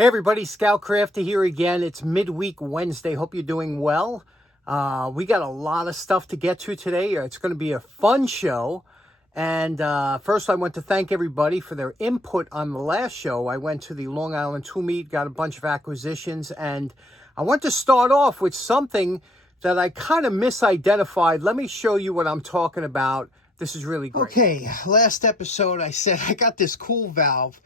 Hey everybody, Scout Crafter here again. It's midweek Wednesday. Hope you're doing well. We got a lot of stuff to get to today. It's going to be a fun show. And first I want to thank everybody for their input on the last show. I went to the Long Island Tool Meet, got a bunch of acquisitions, and I want to start off with something that I kind of misidentified. Let me show you what I'm talking about. This is really great. Okay, last episode I said I got this cool valve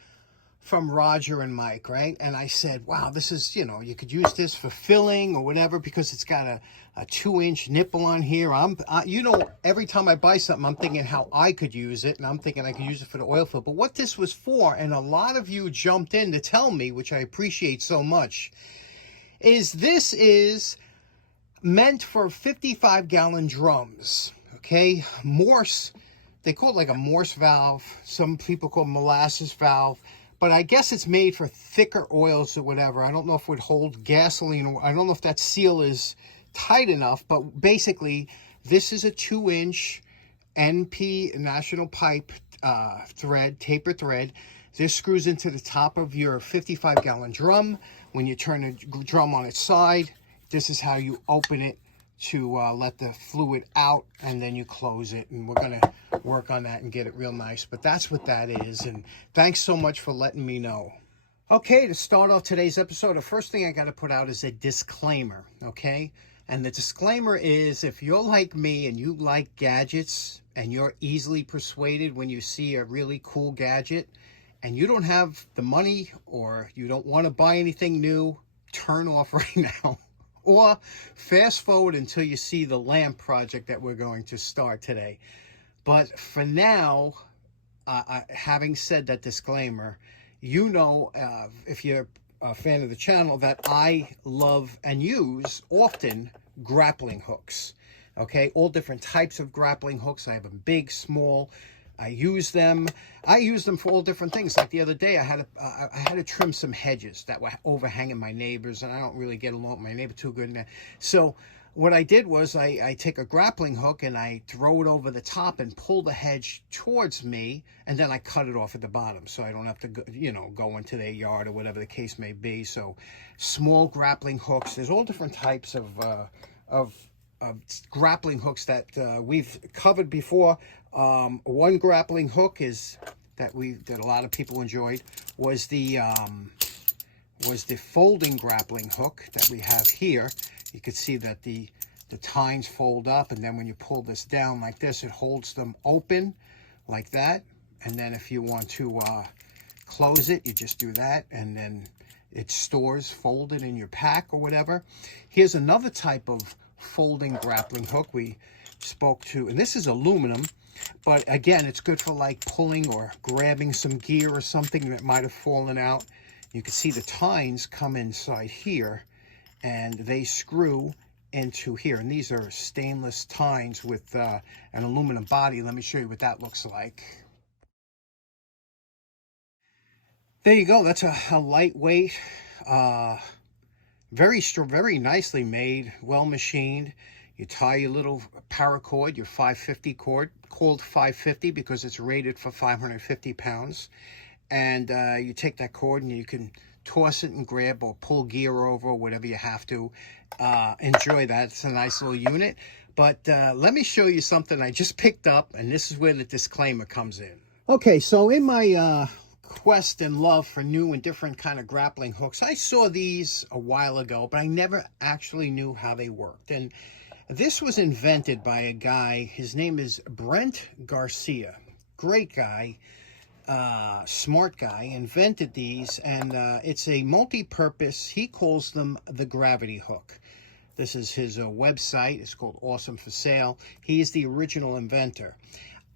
from Roger and Mike, right? And I said, wow, this is, you could use this for filling or whatever because it's got a 2-inch nipple on here. Every time I buy something, I'm thinking how I could use it, and I'm thinking I could use it for the oil fill. But what this was for, and a lot of you jumped in to tell me, which I appreciate so much, is this is meant for 55-gallon drums, okay? Morse, they call it like a Morse valve. Some people call it molasses valve. But I guess it's made for thicker oils or whatever. I don't know if it would hold gasoline. I don't know if that seal is tight enough. But basically, this is a 2-inch NP National Pipe thread, taper thread. This screws into the top of your 55-gallon drum. When you turn the drum on its side, this is how you open it to let the fluid out, and then you close it, and we're going to work on that and get it real nice. But that's what that is, and thanks so much for letting me know. Okay, to start off today's episode, the first thing I got to put out is a disclaimer, okay? And the disclaimer is, if you're like me and you like gadgets and you're easily persuaded when you see a really cool gadget and you don't have the money or you don't want to buy anything new, turn off right now. Or fast forward until you see the lamp project that we're going to start today. But for now, having said that disclaimer, if you're a fan of the channel, that I love and use often grappling hooks. Okay, all different types of grappling hooks. I have them big, small. I use them for all different things. Like the other day, I had to trim some hedges that were overhanging my neighbors, and I don't really get along with my neighbor too good. So what I did was I take a grappling hook and I throw it over the top and pull the hedge towards me, and then I cut it off at the bottom, so I don't have to go into their yard or whatever the case may be. So small grappling hooks. There's all different types of grappling hooks that we've covered before. One grappling hook that a lot of people enjoyed was the folding grappling hook that we have here. You can see that the tines fold up, and then when you pull this down like this, it holds them open like that. And then if you want to close it, you just do that, and then it stores folded in your pack or whatever. Here's another type of folding grappling hook we spoke to, and this is aluminum, but again, it's good for like pulling or grabbing some gear or something that might have fallen out. You can see the tines come inside here, and they screw into here, and these are stainless tines with an aluminum body. Let me show you what that looks like. There you go. That's a lightweight, very nicely made, well machined. You tie your little paracord, your 550 cord, called 550 because it's rated for 550 pounds. And you take that cord and you can toss it and grab or pull gear over or whatever you have to. Enjoy that. It's a nice little unit. But let me show you something I just picked up, and this is where the disclaimer comes in. Okay, so in my quest and love for new and different kind of grappling hooks, I saw these a while ago, but I never actually knew how they worked. And this was invented by a guy. His name is Brent Garcia. Great guy, smart guy, invented these, and it's a multi-purpose. He calls them the gravity hook. This is his website. It's called Awesome for Sale. He is the original inventor.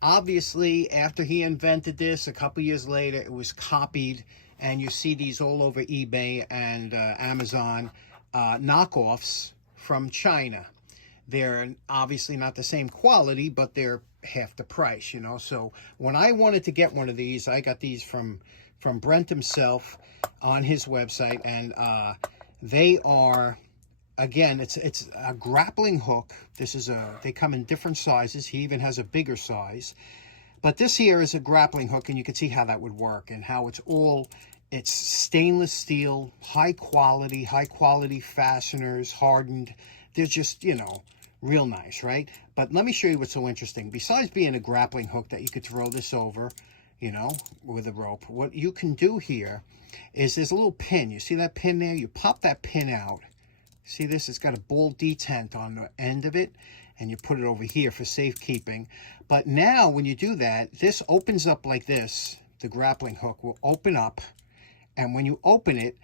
Obviously, after he invented this, a couple years later, it was copied, and you see these all over eBay and Amazon, knockoffs from China. They're obviously not the same quality, but they're half the price, So when I wanted to get one of these, I got these from Brent himself on his website, and they are, again, it's a grappling hook. They come in different sizes. He even has a bigger size. But this here is a grappling hook, and you can see how that would work and how it's all It's stainless steel, high quality fasteners, hardened. They're just, you know, real nice, right? But let me show you what's so interesting. Besides being a grappling hook that you could throw this over, you know, with a rope, what you can do here is there's a little pin. You see that pin there? You pop that pin out. See this? It's got a ball detent on the end of it, and you put it over here for safekeeping. But now when you do that, this opens up like this. The grappling hook will open up, and when you open it,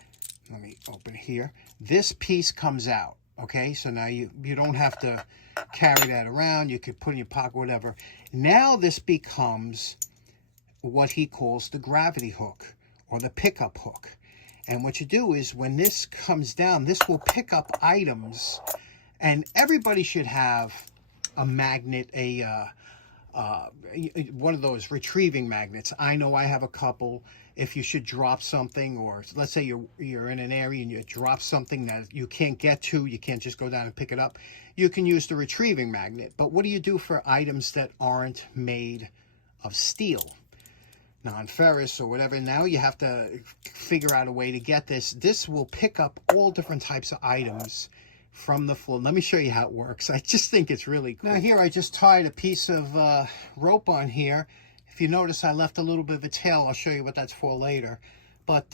let me open it here, this piece comes out. Okay, so now you don't have to carry that around. You could put it in your pocket, whatever. Now this becomes what he calls the gravity hook or the pickup hook. And what you do is when this comes down, this will pick up items. And everybody should have a magnet, one of those retrieving magnets. I know I have a couple. If you should drop something, or let's say you're in an area and you drop something that you can't get to, you can't just go down and pick it up, you can use the retrieving magnet. But what do you do for items that aren't made of steel, non-ferrous or whatever? Now you have to figure out a way to get this. This will pick up all different types of items from the floor. Let me show you how it works. I just think it's really cool. Now here I just tied a piece of rope on here. If you notice, I left a little bit of a tail. I'll show you what that's for later. But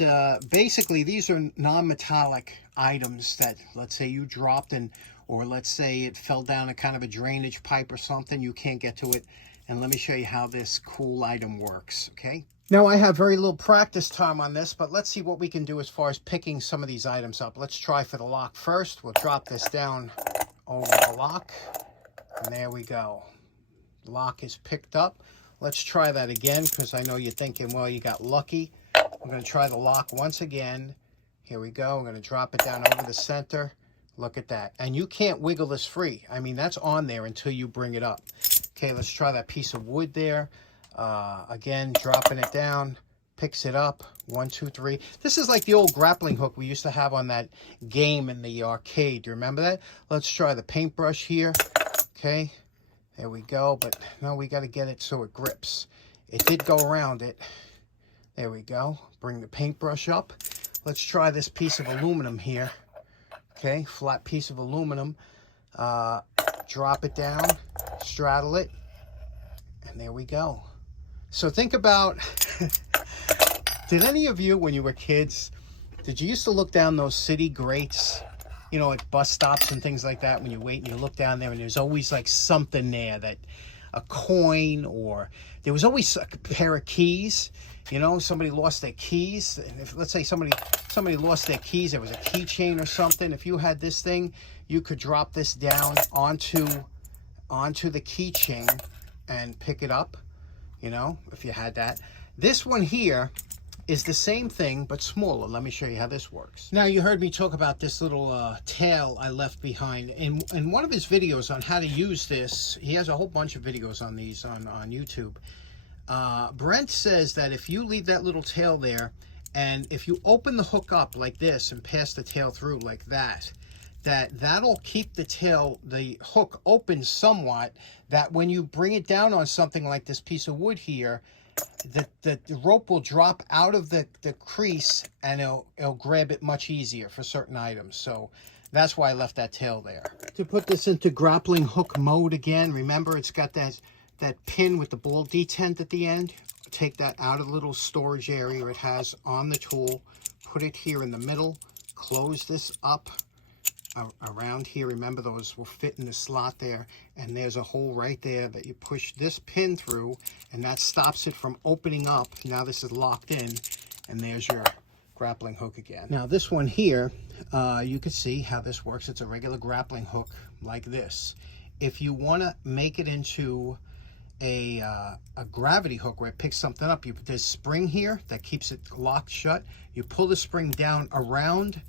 basically, these are non-metallic items that, let's say you dropped in, or let's say it fell down a kind of a drainage pipe or something. You can't get to it. And let me show you how this cool item works, okay? Now, I have very little practice time on this, but let's see what we can do as far as picking some of these items up. Let's try for the lock first. We'll drop this down over the lock. And there we go. The lock is picked up. Let's try that again, because I know you're thinking, well, you got lucky. I'm going to try the lock once again. Here we go. I'm going to drop it down over the center. Look at that. And you can't wiggle this free. I mean, that's on there until you bring it up. Okay, let's try that piece of wood there. Again, dropping it down. Picks it up. 1, 2, 3. This is like the old grappling hook we used to have on that game in the arcade. Do you remember that? Let's try the paintbrush here. Okay. There we go, but now we got to get it so it grips. It did go around it. There we go. Bring the paintbrush up. Let's try this piece of aluminum here. Okay, flat piece of aluminum. Drop it down, straddle it, and there we go. So think about, did any of you, when you were kids, did you used to look down those city grates? You know, like bus stops and things like that, when you wait and you look down there and there's always like something there, that a coin, or there was always a pair of keys. You know, somebody lost their keys. And if, let's say somebody lost their keys, there was a keychain or something. If you had this thing, you could drop this down onto the keychain and pick it up, you know, if you had that. This one here is the same thing, but smaller. Let me show you how this works. Now, you heard me talk about this little tail I left behind. In one of his videos on how to use this, he has a whole bunch of videos on these on YouTube. Brent says that if you leave that little tail there, and if you open the hook up like this and pass the tail through like that, that'll keep the hook open somewhat, that when you bring it down on something like this piece of wood here, the rope will drop out of the crease, and it'll grab it much easier for certain items. So that's why I left that tail there. To put this into grappling hook mode again, remember it's got that pin with the ball detent at the end. Take that out of the little storage area it has on the tool, put it here in the middle, close this up around here. Remember, those will fit in the slot there, and there's a hole right there that you push this pin through, and that stops it from opening up. Now this is locked in, and there's your grappling hook again. Now this one here, you can see how this works. It's a regular grappling hook like this. If you want to make it into a gravity hook where it picks something up, there's spring here that keeps it locked shut. You pull the spring down around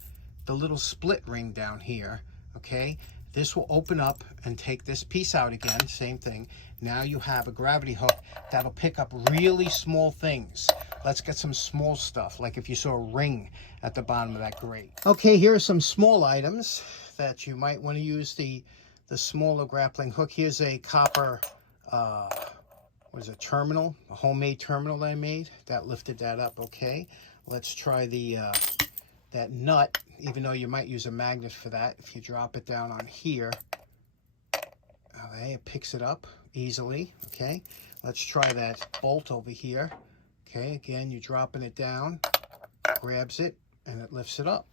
the little split ring down here, okay? This will open up and take this piece out again, same thing. Now you have a gravity hook that'll pick up really small things. Let's get some small stuff, like if you saw a ring at the bottom of that grate. Okay, here are some small items that you might want to use the smaller grappling hook. Here's a copper, what is it, terminal, a homemade terminal that I made. That lifted that up, okay. Let's try the that nut, even though you might use a magnet for that. If you drop it down on here, okay, it picks it up easily. Okay, let's try that bolt over here. Okay, again, you're dropping it down, grabs it, and it lifts it up.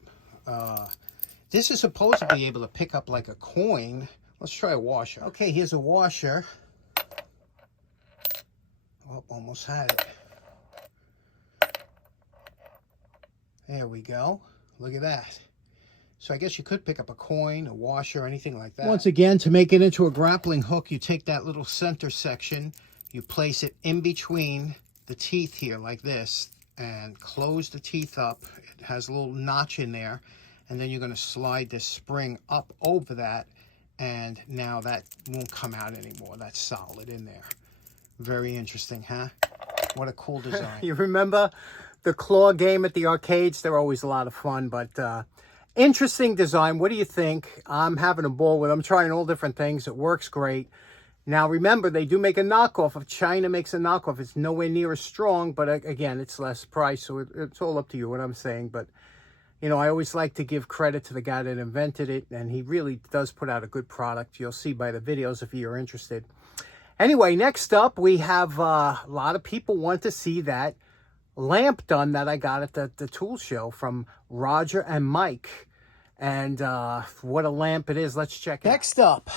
This is supposed to be able to pick up like a coin. Let's try a washer. Okay, here's a washer. Oh, almost had it. There we go. Look at that. So I guess you could pick up a coin, a washer, anything like that. Once again, to make it into a grappling hook, you take that little center section, you place it in between the teeth here like this, and close the teeth up. It has a little notch in there, and then you're going to slide this spring up over that, and now that won't come out anymore. That's solid in there. Very interesting, huh? What a cool design. You remember the claw game at the arcades? They're always a lot of fun, but interesting design. What do you think? I'm having a ball with them, trying all different things. It works great. Now, remember, they do make a knockoff. If China makes a knockoff, it's nowhere near as strong, but again, it's less price, so it's all up to you what I'm saying. But, you know, I always like to give credit to the guy that invented it, and he really does put out a good product. You'll see by the videos if you're interested. Anyway, next up, we have a lot of people want to see that lamp done that I got at the tool show from Roger and Mike. And what a lamp it is. Let's check it out. Next up,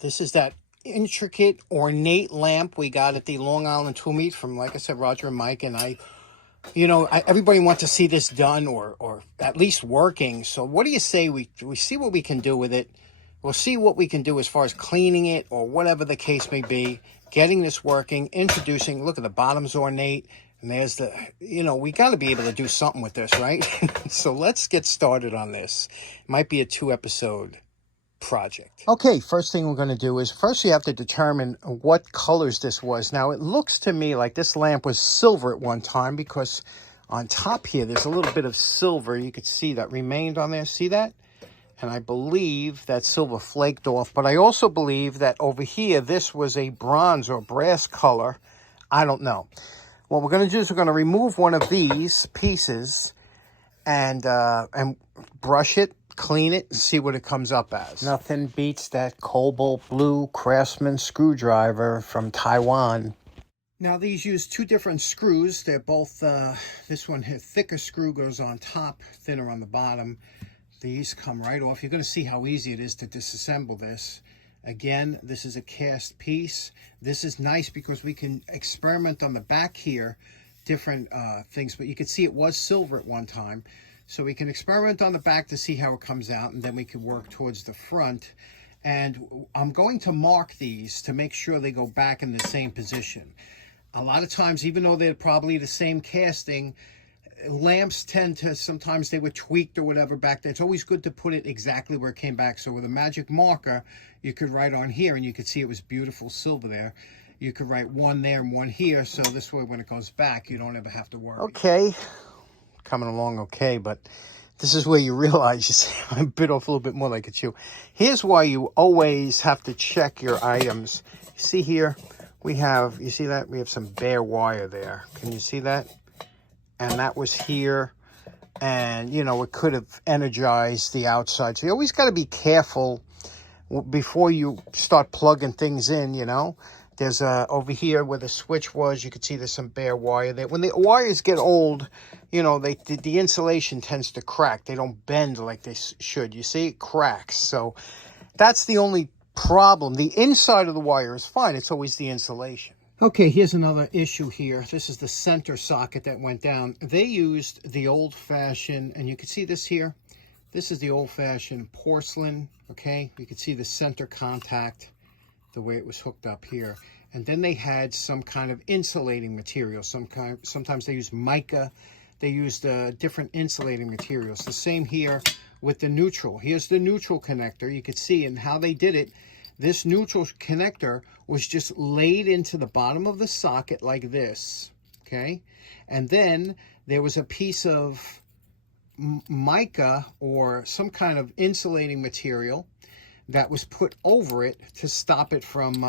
this is that intricate, ornate lamp we got at the Long Island Tool Meet from, like I said, Roger and Mike. And everybody wants to see this done or at least working. So what do you say we see what we can do with it? We'll see what we can do as far as cleaning it or whatever the case may be, getting this working, introducing, look at the bottom's ornate, and there's the, we got to be able to do something with this, right? So let's get started on this. It might be a 2-episode project. Okay, first thing we're going to do is first you have to determine what colors this was. Now, it looks to me like this lamp was silver at one time because on top here, there's a little bit of silver. You could see that remained on there. See that? And I believe that silver flaked off. But I also believe that over here, this was a bronze or brass color. I don't know. What we're going to do is we're going to remove one of these pieces and brush it, clean it, and see what it comes up as. Nothing beats that cobalt blue Craftsman screwdriver from Taiwan. Now, these use 2 different screws. They're both, this one here, thicker screw goes on top, thinner on the bottom. These come right off. You're going to see how easy it is to disassemble this. Again, this is a cast piece. This is nice because we can experiment on the back here, different things. But you can see it was silver at one time. So we can experiment on the back to see how it comes out, and then we can work towards the front. And I'm going to mark these to make sure they go back in the same position. A lot of times, even though they're probably the same casting, lamps tend to, sometimes they were tweaked or whatever back there. It's always good to put it exactly where it came back. So with a magic marker, you could write on here, and you could see it was beautiful silver there. You could write 1 there and 1 here, so this way when it goes back, you don't ever have to worry. Okay, coming along okay, but this is where you realize, you see, I bit off a little bit more like it's you. Here's why you always have to check your items. You see here, we have, you see that? We have some bare wire there. Can you see that? And that was here, and it could have energized the outside. So you always got to be careful before you start plugging things in. There's over here where the switch was, you could see there's some bare wire there. When the wires get old, the insulation tends to crack. They don't bend like they should. You see, it cracks. So that's the only problem. The inside of the wire is fine. It's always the insulation. Okay, here's another issue here. This is the center socket that went down. They used the old-fashioned, and you can see this here. This is the old-fashioned porcelain, okay? You can see the center contact, the way it was hooked up here. And then they had some kind of insulating material. Sometimes they used mica. They used different insulating materials. The same here with the neutral. Here's the neutral connector. You could see, and how they did it, this neutral connector was just laid into the bottom of the socket like this, okay? And then there was a piece of mica or some kind of insulating material that was put over it to stop it from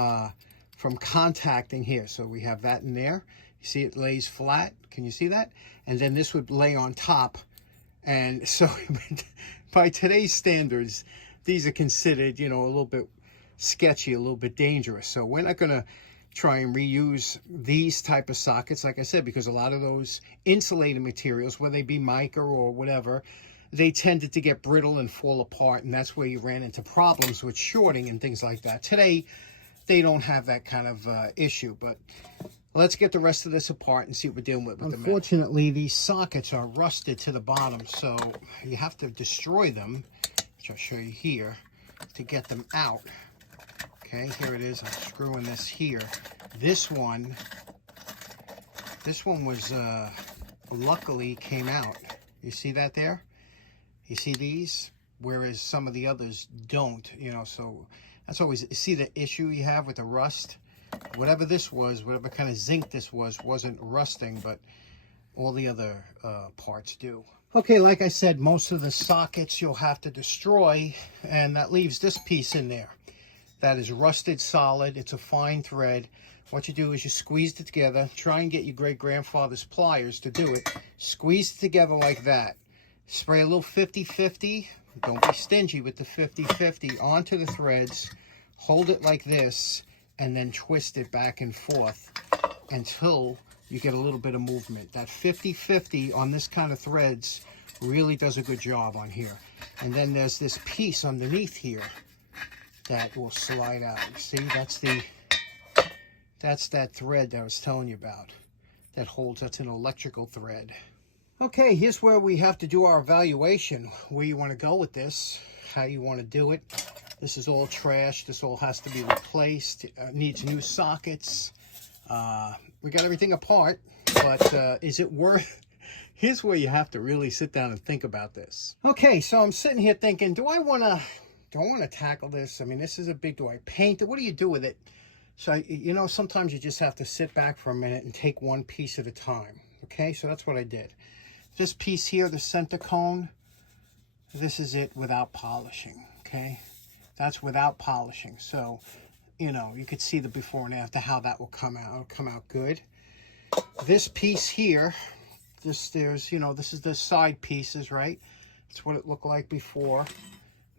contacting here. So we have that in there. You See, it lays flat. Can you see that? And then this would lay on top. And so by today's standards, these are considered, you know, a little bit sketchy, a little bit dangerous. So we're not going to try and reuse these type of sockets, like I said, because a lot of those insulating materials, whether they be mica or whatever, they tended to get brittle and fall apart, and that's where you ran into problems with shorting and things like that. Today, they don't have that kind of issue, but let's get the rest of this apart and see what we're dealing with. Unfortunately, these sockets are rusted to the bottom, so you have to destroy them, which I'll show you here, to get them out. Okay, here it is. I'm screwing this here. This one was, luckily came out. You see that there? You see these? Whereas some of the others don't, you know, so that's always, see the issue you have with the rust? Whatever this was, whatever kind of zinc this was, wasn't rusting, but all the other parts do. Okay, like I said, most of the sockets you'll have to destroy, and that leaves this piece in there. That is rusted solid. It's a fine thread. What you do is you squeeze it together. Try and get your great-grandfather's pliers to do it. Squeeze it together like that. Spray a little 50-50. Don't be stingy with the 50-50 onto the threads. Hold it like this, and then twist it back and forth until you get a little bit of movement. That 50-50 on this kind of threads really does a good job on here. And then there's this piece underneath here that will slide out. See, that's that thread that I was telling you about that holds. That's an electrical thread. Okay, here's where we have to do our evaluation, where you want to go with this, how you want to do it. This is all trash. This all has to be replaced. Needs new sockets. We got everything apart, but is it worth? Here's where you have to really sit down and think about this. Okay, so I'm sitting here thinking, do I want to tackle this? I mean, this is a big, do I paint it? What do you do with it? So, you know, sometimes you just have to sit back for a minute and take one piece at a time. Okay, so that's what I did. This piece here, the center cone, this is it without polishing, okay? That's without polishing. So, you know, you could see the before and after, how that will come out. It'll come out good. This piece here, there's, you know, this is the side pieces, right? That's what it looked like before.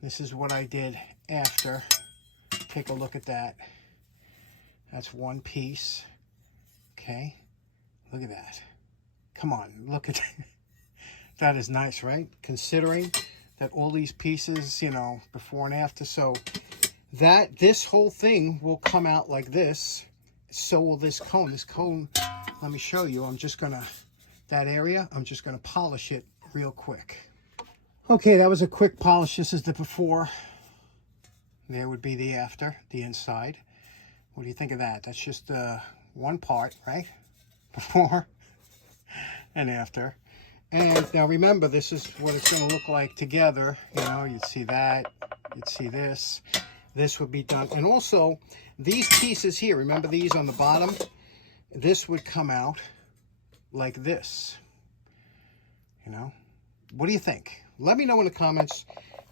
This is what I did after. Take a look at that. That's one piece. Okay. Look at that. Come on, look at that. That is nice, right? Considering that all these pieces, you know, before and after. So this whole thing will come out like this. So will this cone. This cone, let me show you. I'm just going to, that area, I'm just going to polish it real quick. Okay, that was a quick polish. This is the before. There would be the after, the inside. What do you think of that? That's just one part, right? Before and after. And now remember, this is what it's going to look like together. You know, you'd see that, you'd see this. This would be done. And also, these pieces here, remember these on the bottom? This would come out like this. You know? What do you think? Let me know in the comments.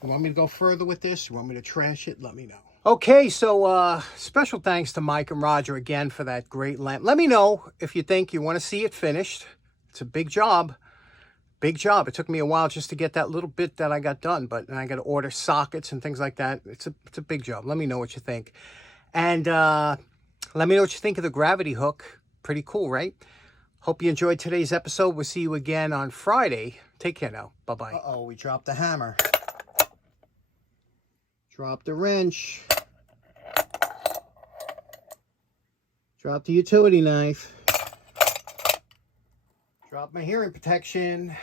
You want me to go further with this? You want me to trash it? Let me know. Okay, so special thanks to Mike and Roger again for that great lamp. Let me know if you think you want to see it finished. It's a big job. Big job. It took me a while just to get that little bit that I got done, but then I got to order sockets and things like that. It's a big job. Let me know what you think. And let me know what you think of the gravity hook. Pretty cool, right? Hope you enjoyed today's episode. We'll see you again on Friday. Take care now. Bye-bye. Uh-oh, we dropped the hammer. Drop the wrench. Drop the utility knife. Drop my hearing protection.